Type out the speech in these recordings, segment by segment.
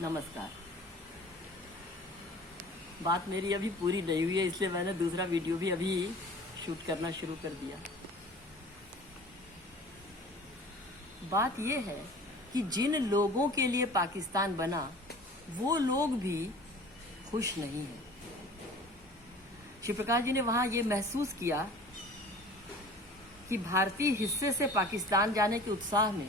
नमस्कार। बात मेरी अभी पूरी नहीं हुई है, इसलिए मैंने दूसरा वीडियो भी अभी शूट करना शुरू कर दिया। बात यह है कि जिन लोगों के लिए पाकिस्तान बना वो लोग भी खुश नहीं हैं। श्री प्रकाश जी ने वहां ये महसूस किया कि भारतीय हिस्से से पाकिस्तान जाने के उत्साह में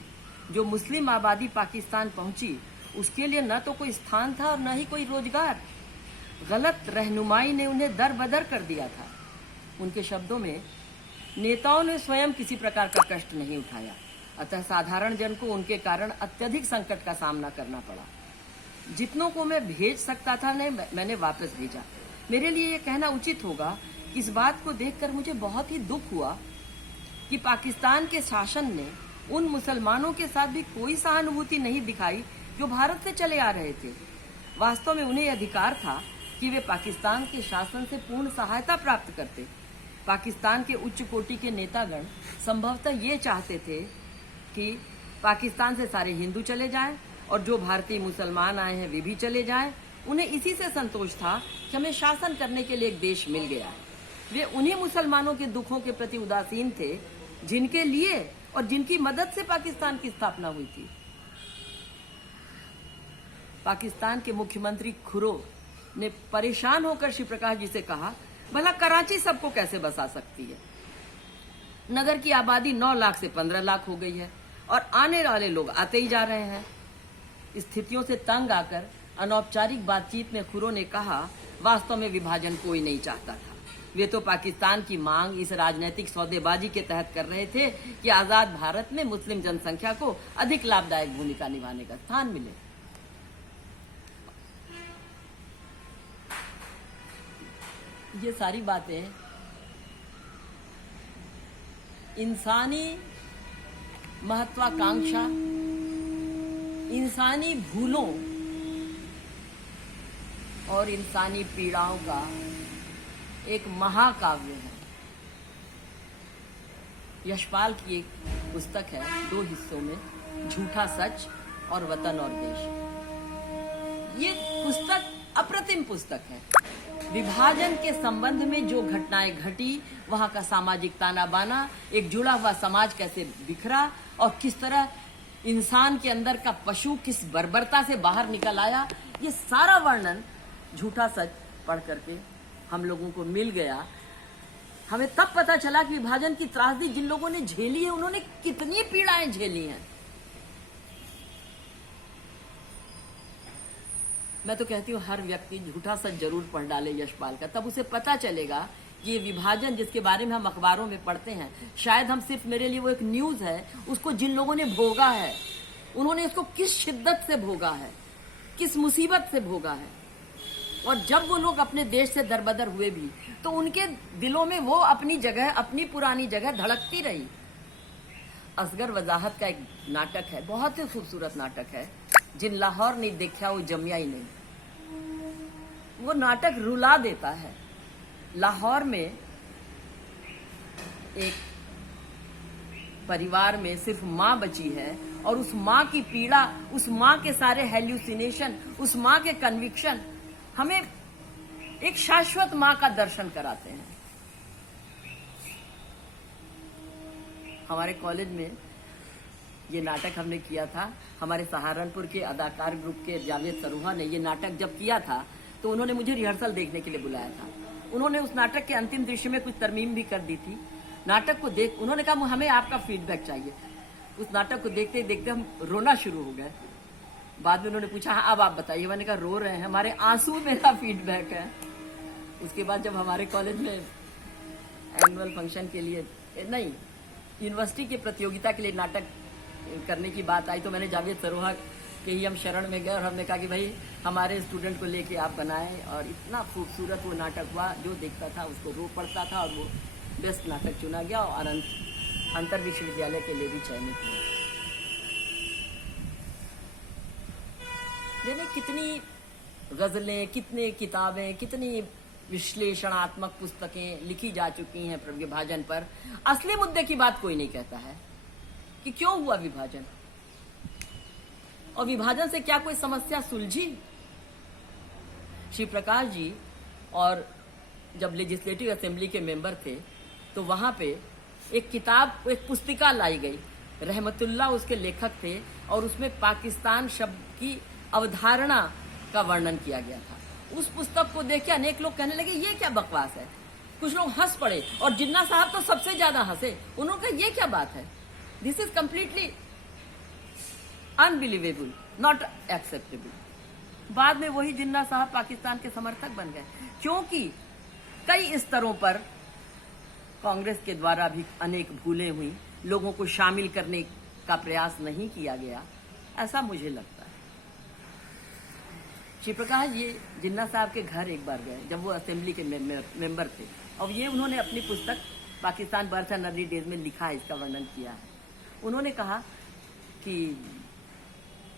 जो मुस्लिम आबादी पाकिस्तान पहुंची उसके लिए न तो कोई स्थान था और न ही कोई रोजगार। गलत रहनुमाई ने उन्हें दर बदर कर दिया था। उनके शब्दों में, नेताओं ने स्वयं किसी प्रकार का कष्ट नहीं उठाया, अतः साधारण जन को उनके कारण अत्यधिक संकट का सामना करना पड़ा। जितनों को मैं भेज सकता था मैंने वापस भेजा। मेरे लिए यह कहना उचित होगा कि इस बात को देखकर मुझे बहुत ही दुख हुआ कि पाकिस्तान के शासन ने उन मुसलमानों के साथ भी कोई सहानुभूति नहीं दिखाई जो भारत से चले आ रहे थे। वास्तव में उन्हें अधिकार था कि वे पाकिस्तान के शासन से पूर्ण सहायता प्राप्त करते। पाकिस्तान के उच्च कोटि के नेतागण संभवतः ये चाहते थे कि पाकिस्तान से सारे हिंदू चले जाएं और जो भारतीय मुसलमान आए हैं वे भी चले जाएं। उन्हें इसी से संतोष था कि हमें शासन करने के लिए एक देश मिल गया है। वे उन्हीं मुसलमानों के दुखों के प्रति उदासीन थे जिनके लिए और जिनकी मदद से पाकिस्तान की स्थापना हुई थी। पाकिस्तान के मुख्यमंत्री खुरो ने परेशान होकर श्री प्रकाश जी से कहा, भला कराची सबको कैसे बसा सकती है? नगर की आबादी 9 लाख से 15 लाख हो गई है और आने वाले लोग आते ही जा रहे हैं। स्थितियों से तंग आकर अनौपचारिक बातचीत में खुरो ने कहा, वास्तव में विभाजन कोई नहीं चाहता था। वे तो पाकिस्तान की मांग इस राजनीतिक सौदेबाजी के तहत कर रहे थे कि आजाद भारत में मुस्लिम जनसंख्या को अधिक लाभदायक भूमिका निभाने का स्थान मिले। ये सारी बातें इंसानी महत्वाकांक्षा, इंसानी भूलों और इंसानी पीड़ाओं का एक महाकाव्य है। यशपाल की एक पुस्तक है 2 हिस्सों में, झूठा सच और वतन और देश। ये पुस्तक अप्रतिम पुस्तक है। विभाजन के संबंध में जो घटनाएं घटी, वहां का सामाजिक ताना बाना, एक जुड़ा हुआ समाज कैसे बिखरा और किस तरह इंसान के अंदर का पशु किस बर्बरता से बाहर निकल आया, ये सारा वर्णन झूठा सच पढ़ करके हम लोगों को मिल गया। हमें तब पता चला कि विभाजन की त्रासदी जिन लोगों ने झेली है उन्होंने कितनी पीड़ाएं झेली हैं। मैं तो कहती हूँ हर व्यक्ति झूठा सच जरूर पढ़ डाले यशपाल का, तब उसे पता चलेगा कि ये विभाजन जिसके बारे में हम अखबारों में पढ़ते हैं, शायद हम सिर्फ मेरे लिए वो एक न्यूज है, उसको जिन लोगों ने भोगा है उन्होंने इसको किस शिद्दत से भोगा है, किस मुसीबत से भोगा है। और जब वो लोग अपने देश से दरबदर हुए भी तो उनके दिलों में वो अपनी जगह, अपनी पुरानी जगह धड़कती रही। असगर वजाहत का एक नाटक है, बहुत ही खूबसूरत नाटक है, जिन लाहौर नहीं देखा वो जमिया ही नहीं। वो नाटक रुला देता है। लाहौर में एक परिवार में सिर्फ माँ बची है और उस माँ की पीड़ा, उस माँ के सारे हेल्यूसिनेशन, उस माँ के कन्विक्शन हमें एक शाश्वत माँ का दर्शन कराते हैं। हमारे कॉलेज में ये नाटक हमने किया था। हमारे सहारनपुर के अदाकार ग्रुप के जावेद सरूहा ने ये नाटक जब किया था तो उन्होंने मुझे रिहर्सल देखने के लिए बुलाया था। उन्होंने उस नाटक के अंतिम दृश्य में कुछ तरमीम भी कर दी थी। नाटक को देख उन्होंने कहा हमें आपका फीडबैक चाहिए। उस नाटक को देखते देखते हम रोना शुरू हो गए। बाद में उन्होंने पूछा, हाँ अब आप बताइए। मैंने कहा रो रहे हैं, हमारे आंसू मेरा फीडबैक है। उसके बाद जब हमारे कॉलेज में एनुअल फंक्शन के लिए नहीं, यूनिवर्सिटी की प्रतियोगिता के लिए नाटक करने की बात आई तो मैंने जावेद सरोहा के ही हम शरण में गए और हमने कहा कि भाई हमारे स्टूडेंट को लेके आप बनाएं। और इतना खूबसूरत वो नाटक हुआ, जो देखता था उसको रो पड़ता था और वो बेस्ट नाटक चुना गया और अंतर विश्वविद्यालय के लिए भी चयनित हुआ। यानी कितनी गजलें, कितने किताबें, कितनी विश्लेषणात्मक पुस्तकें लिखी जा चुकी हैं विभाजन पर। असली मुद्दे की बात कोई नहीं कहता है कि क्यों हुआ विभाजन और विभाजन से क्या कोई समस्या सुलझी? श्री प्रकाश जी और जब लेजिस्लेटिव असेंबली के मेंबर थे तो वहां पे एक किताब, एक पुस्तिका लाई गई। रहमतुल्लाह उसके लेखक थे और उसमें पाकिस्तान शब्द की अवधारणा का वर्णन किया गया था। उस पुस्तक को देख के अनेक लोग कहने लगे ये क्या बकवास है। कुछ लोग हंस पड़े और जिन्ना साहब तो सबसे ज्यादा हंसे। उन्होंने कहा ये क्या बात है, this is completely unbelievable, not acceptable. बाद में वही जिन्ना साहब पाकिस्तान के समर्थक बन गए, क्योंकि कई स्तरों पर कांग्रेस के द्वारा भी अनेक भूलें हुई, लोगों को शामिल करने का प्रयास नहीं किया गया, ऐसा मुझे लगता है। श्री प्रकाश ये जिन्ना साहब के घर एक बार गए जब वो असेंबली के मेंबर थे, और ये उन्होंने अपनी पुस्तक Pakistan birth and early days में लिखा है, इसका वर्णन किया है। उन्होंने कहा कि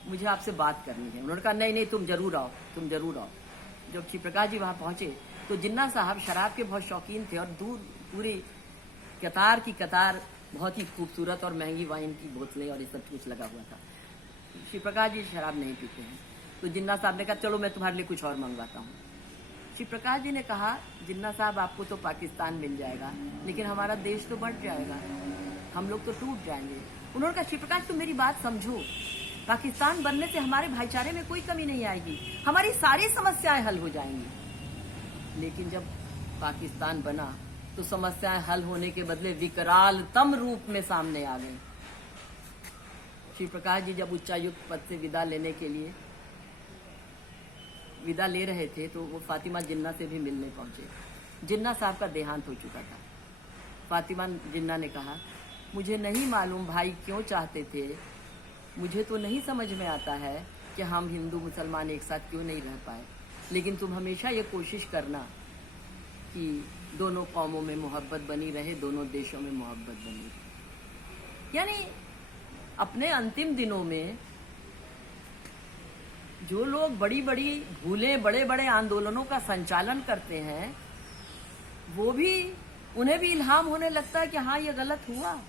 मुझे आपसे बात करनी है। उन्होंने कहा नहीं तुम जरूर आओ, तुम जरूर आओ। जब श्री प्रकाश जी वहां पहुंचे तो जिन्ना साहब शराब के बहुत शौकीन थे और दूर पूरी कतार की कतार बहुत ही खूबसूरत और महंगी वाइन की बोतलें और ये सब कुछ लगा हुआ था। श्री प्रकाश जी शराब नहीं पीते हैं, तो जिन्ना साहब ने कहा चलो मैं तुम्हारे लिए कुछ और मंगवाता हूँ। श्री प्रकाश जी ने कहा जिन्ना साहब आपको तो पाकिस्तान मिल जाएगा, लेकिन हमारा देश तो बढ़ जाएगा, हम लोग तो टूट जाएंगे। उन्होंने कहा श्री प्रकाश तुम मेरी बात समझो, पाकिस्तान बनने से हमारे भाईचारे में कोई कमी नहीं आएगी, हमारी सारी समस्याएं हल हो जाएंगी। लेकिन जब पाकिस्तान बना तो समस्याएं हल होने के बदले विकरालतम रूप में सामने आ गई। श्री प्रकाश जी जब उच्चायुक्त पद से विदा लेने के लिए विदा ले रहे थे तो वो फातिमा जिन्ना से भी मिलने पहुंचे। जिन्ना साहब का देहांत हो चुका था। फातिमा जिन्ना ने कहा मुझे नहीं मालूम भाई क्यों चाहते थे, मुझे तो नहीं समझ में आता है कि हम हिंदू मुसलमान एक साथ क्यों नहीं रह पाए, लेकिन तुम हमेशा ये कोशिश करना कि दोनों कौमों में मोहब्बत बनी रहे, दोनों देशों में मोहब्बत बनी रहे। यानी अपने अंतिम दिनों में जो लोग बड़ी बड़ी भूलें, बड़े बड़े आंदोलनों का संचालन करते हैं, वो भी, उन्हें भी इल्हाम होने लगता है कि हाँ ये गलत हुआ।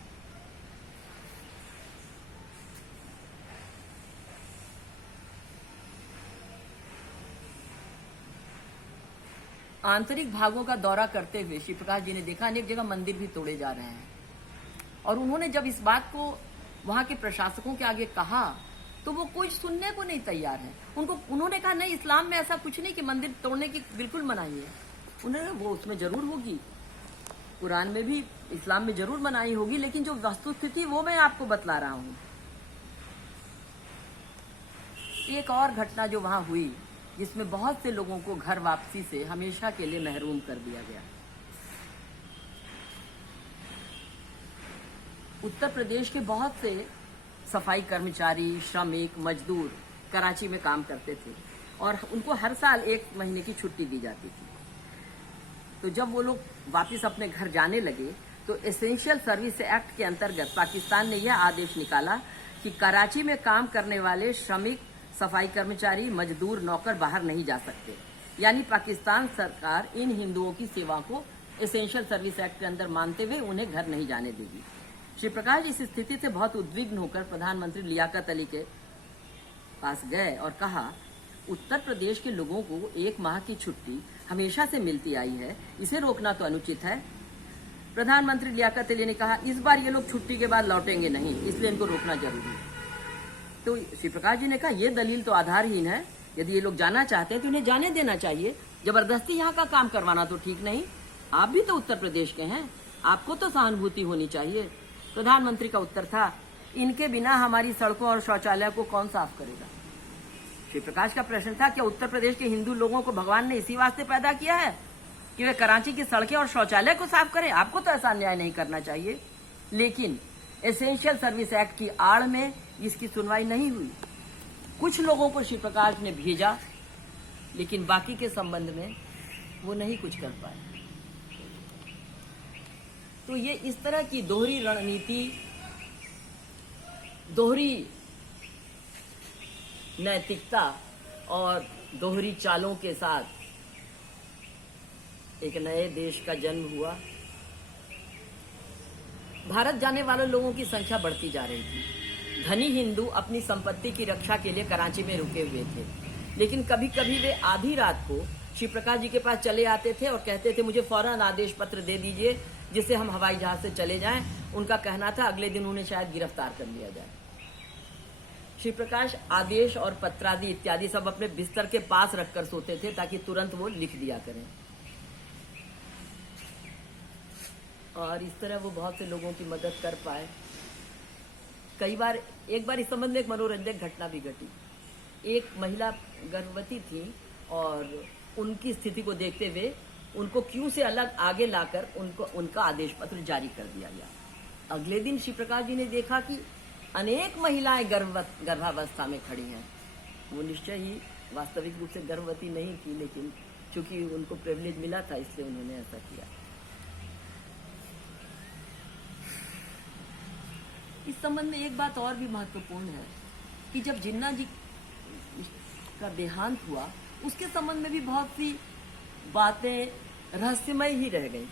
आंतरिक भागों का दौरा करते हुए श्री प्रकाश जी ने देखा अनेक जगह मंदिर भी तोड़े जा रहे हैं, और उन्होंने जब इस बात को वहां के प्रशासकों के आगे कहा तो वो कुछ सुनने को नहीं तैयार है। उन्होंने कहा नहीं, इस्लाम में ऐसा कुछ नहीं कि मंदिर तोड़ने की बिल्कुल मनाही है। उन्होंने वो उसमें जरूर होगी, कुरान में भी इस्लाम में जरूर मनाही होगी, लेकिन जो वस्तुस्थिति वो मैं आपको बतला रहा हूं। एक और घटना जो वहां हुई जिसमें बहुत से लोगों को घर वापसी से हमेशा के लिए महरूम कर दिया गया। उत्तर प्रदेश के बहुत से सफाई कर्मचारी, श्रमिक, मजदूर कराची में काम करते थे और उनको हर साल 1 महीने की छुट्टी दी जाती थी। तो जब वो लोग वापस अपने घर जाने लगे तो एसेंशियल सर्विस एक्ट के अंतर्गत पाकिस्तान ने यह आदेश निकाला कि कराची में काम करने वाले श्रमिक, सफाई कर्मचारी, मजदूर, नौकर बाहर नहीं जा सकते। यानी पाकिस्तान सरकार इन हिंदुओं की सेवा को एसेंशियल सर्विस एक्ट के अंदर मानते हुए उन्हें घर नहीं जाने देगी। श्री प्रकाश इस स्थिति से बहुत उद्विग्न होकर प्रधानमंत्री लियाकत अली के पास गए और कहा उत्तर प्रदेश के लोगों को 1 माह की छुट्टी हमेशा से मिलती आई है, इसे रोकना तो अनुचित है। प्रधानमंत्री लियाकत अली ने कहा इस बार ये लोग छुट्टी के बाद लौटेंगे नहीं, इसलिए इनको रोकना जरूरी है। तो श्री प्रकाश जी ने कहा यह दलील तो आधारहीन है, यदि ये लोग जाना चाहते हैं तो इन्हें जाने देना चाहिए, जबरदस्ती यहाँ का काम करवाना तो ठीक नहीं। आप भी तो उत्तर प्रदेश के हैं, आपको तो सहानुभूति होनी चाहिए। प्रधानमंत्री का उत्तर था इनके बिना हमारी सड़कों और शौचालय को कौन साफ करेगा। श्री प्रकाश का प्रश्न था क्या उत्तर प्रदेश के हिंदू लोगों को भगवान ने इसी वास्ते पैदा किया है कि वे कराची की सड़कें और शौचालय को साफ करें? आपको तो ऐसा अन्याय नहीं करना चाहिए। लेकिन एसेंशियल सर्विस एक्ट की आड़ में इसकी सुनवाई नहीं हुई। कुछ लोगों को श्री प्रकाश ने भेजा, लेकिन बाकी के संबंध में वो नहीं कुछ कर पाए। तो ये इस तरह की दोहरी रणनीति, दोहरी नैतिकता और दोहरी चालों के साथ एक नए देश का जन्म हुआ। भारत जाने वाले लोगों की संख्या बढ़ती जा रही थी, धनी हिंदू अपनी संपत्ति की रक्षा के लिए कराची में रुके हुए थे, लेकिन कभी कभी वे आधी रात को श्री प्रकाश जी के पास चले आते थे और कहते थे मुझे फौरन आदेश पत्र दे दीजिए जिससे हम हवाई जहाज से चले जाएं। उनका कहना था अगले दिन उन्हें शायद गिरफ्तार कर लिया जाए। श्री प्रकाश आदेश और पत्रादि इत्यादि सब अपने बिस्तर के पास रखकर सोते थे ताकि तुरंत वो लिख दिया करें, और इस तरह वो बहुत से लोगों की मदद कर पाए। एक बार इस संबंध में एक मनोरंजक घटना भी घटी। एक महिला गर्भवती थी और उनकी स्थिति को देखते हुए उनको क्यू से अलग आगे लाकर उनका आदेश पत्र जारी कर दिया गया। अगले दिन श्री प्रकाश जी ने देखा कि अनेक महिलाएं गर्भावस्था में खड़ी हैं। वो निश्चय ही वास्तविक रूप से गर्भवती नहीं थी, लेकिन चूंकि उनको प्रिविलेज मिला था इसलिए उन्होंने ऐसा किया। इस संबंध में एक बात और भी महत्वपूर्ण है कि जब जिन्ना जी का देहांत हुआ उसके संबंध में भी बहुत सी बातें रहस्यमय ही रह गई।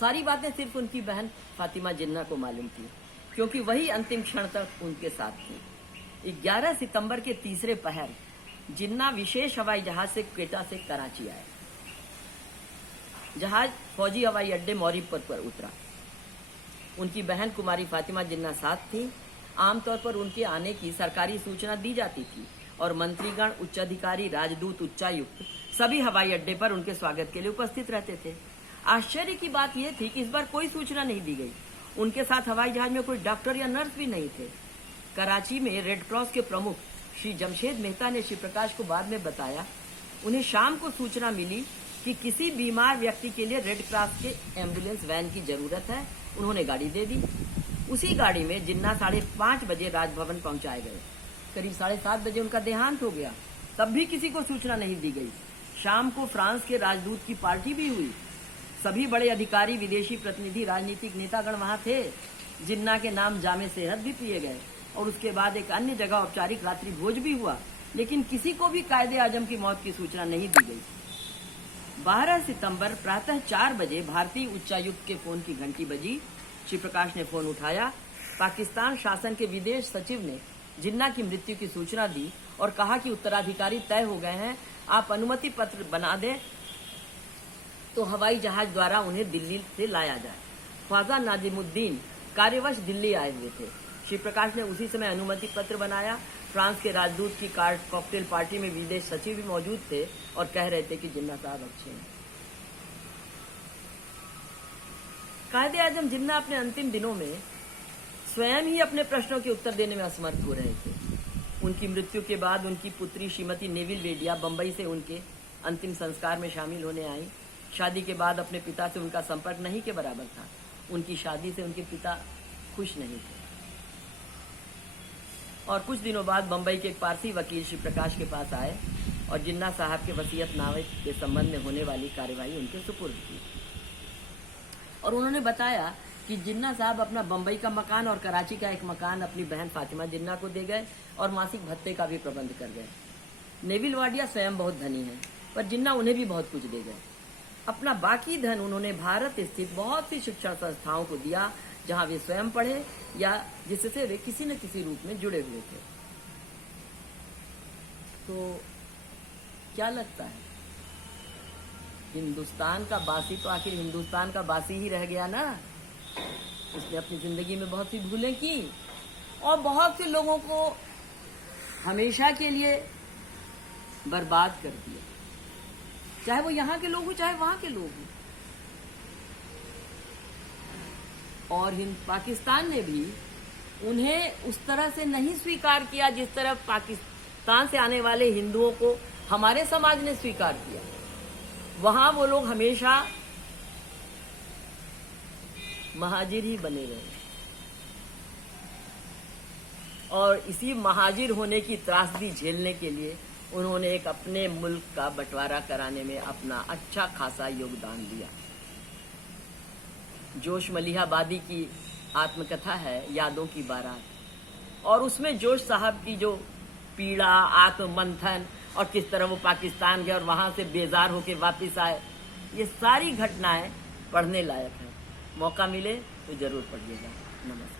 सारी बातें सिर्फ उनकी बहन फातिमा जिन्ना को मालूम थी, क्योंकि वही अंतिम क्षण तक उनके साथ थी। 11 सितंबर के तीसरे पहर जिन्ना विशेष हवाई जहाज से क्वेटा से कराची आए। जहाज फौजी हवाई अड्डे मौरीपुर पर उतरा। उनकी बहन कुमारी फातिमा जिन्ना साथ थी। आमतौर पर उनके आने की सरकारी सूचना दी जाती थी और मंत्रीगण, उच्चाधिकारी, राजदूत, उच्चायुक्त सभी हवाई अड्डे पर उनके स्वागत के लिए उपस्थित रहते थे। आश्चर्य की बात यह थी कि इस बार कोई सूचना नहीं दी गई। उनके साथ हवाई जहाज में कोई डॉक्टर या नर्स भी नहीं थे। कराची में रेड क्रॉस के प्रमुख श्री जमशेद मेहता ने श्री प्रकाश को बाद में बताया, उन्हें शाम को सूचना मिली कि किसी बीमार व्यक्ति के लिए रेड क्रॉस के एम्बुलेंस वैन की जरूरत है। उन्होंने गाड़ी दे दी। उसी गाड़ी में जिन्ना 5:30 बजे राजभवन पहुंचाए गए। करीब 7:30 बजे उनका देहांत हो गया। तब भी किसी को सूचना नहीं दी गई। शाम को फ्रांस के राजदूत की पार्टी भी हुई। सभी बड़े अधिकारी, विदेशी प्रतिनिधि, राजनीतिक नेतागण वहां थे। जिन्ना के नाम जामे सेहत भी पिए गए और उसके बाद एक अन्य जगह औपचारिक रात्रि भोज भी हुआ, लेकिन किसी को भी कायदे आजम की मौत की सूचना नहीं दी गई। 12 सितंबर प्रातः 4 बजे भारतीय उच्चायुक्त के फोन की घंटी बजी। श्री प्रकाश ने फोन उठाया। पाकिस्तान शासन के विदेश सचिव ने जिन्ना की मृत्यु की सूचना दी और कहा कि उत्तराधिकारी तय हो गए हैं, आप अनुमति पत्र बना दें तो हवाई जहाज द्वारा उन्हें दिल्ली से लाया जाए। ख्वाजा नाजिमुद्दीन कार्यवश दिल्ली आए हुए थे। श्री प्रकाश ने उसी समय अनुमति पत्र बनाया। फ्रांस के राजदूत की कॉकटेल पार्टी में विदेश सचिव भी मौजूद थे और कह रहे थे कि जिन्ना साहब अच्छे हैं। कायदे आजम जिन्ना अपने अंतिम दिनों में स्वयं ही अपने प्रश्नों के उत्तर देने में असमर्थ हो रहे थे। उनकी मृत्यु के बाद उनकी पुत्री श्रीमती नेविल वेडिया बंबई से उनके अंतिम संस्कार में शामिल होने आई। शादी के बाद अपने पिता से उनका संपर्क नहीं के बराबर था। उनकी शादी से उनके पिता खुश नहीं थे और कुछ दिनों बाद बंबई के एक पारसी वकील श्री प्रकाश के पास आए और जिन्ना साहब के वसीयतनामे के संबंध में होने वाली कार्यवाही उनके सुपुर्द की। और उन्होंने बताया कि जिन्ना साहब अपना बंबई का मकान और कराची का एक मकान अपनी बहन फातिमा जिन्ना को दे गए और मासिक भत्ते का भी प्रबंध कर गए। नेविल वाडिया स्वयं बहुत धनी है, पर जिन्ना उन्हें भी बहुत कुछ दे गए। अपना बाकी धन उन्होंने भारत स्थित बहुत सी शिक्षण संस्थाओं को दिया जहां वे स्वयं पढ़े या जिससे वे किसी न किसी रूप में जुड़े हुए थे। तो क्या लगता है, हिंदुस्तान का बासी तो आखिर हिंदुस्तान का बासी ही रह गया ना। उसने अपनी जिंदगी में बहुत सी भूलें की और बहुत से लोगों को हमेशा के लिए बर्बाद कर दिया, चाहे वो यहाँ के लोग हो चाहे वहां के लोग हो। और पाकिस्तान ने भी उन्हें उस तरह से नहीं स्वीकार किया जिस तरह पाकिस्तान से आने वाले हिंदुओं को हमारे समाज ने स्वीकार किया। वहां वो लोग हमेशा महाजिर ही बने रहे और इसी महाजिर होने की त्रासदी झेलने के लिए उन्होंने एक अपने मुल्क का बंटवारा कराने में अपना अच्छा खासा योगदान दिया। जोश मलिहाबादी की आत्मकथा है यादों की बारात, और उसमें जोश साहब की जो पीड़ा, आत्ममंथन और किस तरह वो पाकिस्तान गए और वहां से बेजार होके वापस आए, ये सारी घटनाएं पढ़ने लायक है। मौका मिले तो जरूर पढ़िएगा। नमस्कार।